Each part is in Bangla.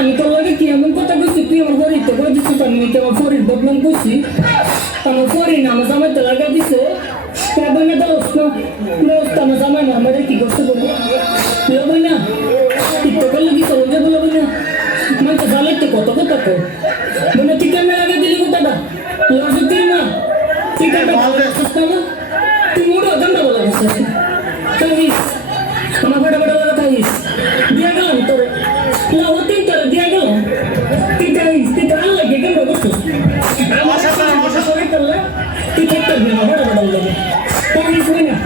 আমি তোর লাগে কি এমন কথা কইছি তুই আমার ঘরে তো কই দিছিস আমি তো আমার ফরির বদনাম কইছি আমার ফরি নাম জামাই তো লাগা দিছে কেবল না দোস্ত দোস্ত আমার জামাই না আমারে কি করতে বলবো লবো না তো করলে কি চলে যাবো লবো না মানে তো জালে তো কত কথা কো মানে ঠিক না লাগা দিলি কথাটা লজিক না ঠিক আছে তুই মোড় দন্ডা বলা বসে তাইস আমার বড় বড় কথা তাইস দিয়া গেলাম তোর লাউতিন তোর দিয়া গেলাম তুই তাইস তুই কাল লাগে কেন বসছিস আমার সাথে সরে করলে তুই ঠিক করবি না বড় বড় লাগে তাইস না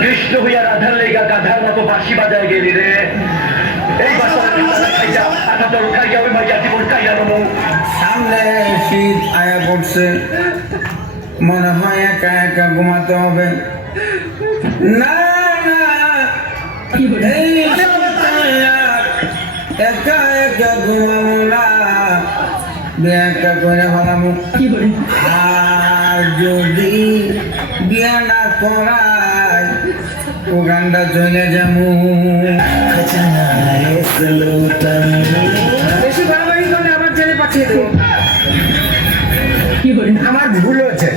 কৃষ্ণ হইয়া রাধার লেগা গাধার মতো বাঁশি বাজায় গেলি রে এই সামনে শীত আয়া পড়ছে মনে হয় একা একা ঘুমাতে হবে না না একা একা ঘুমাবো না বিয়াটা করে ভালামো আর যদি বিয়া না করাই ও গানটা চলে যাবো বেশি বাড়াবাড়ি করলে আমার জেলে পাঠিয়ে দেবো আমার ভুল হচ্ছে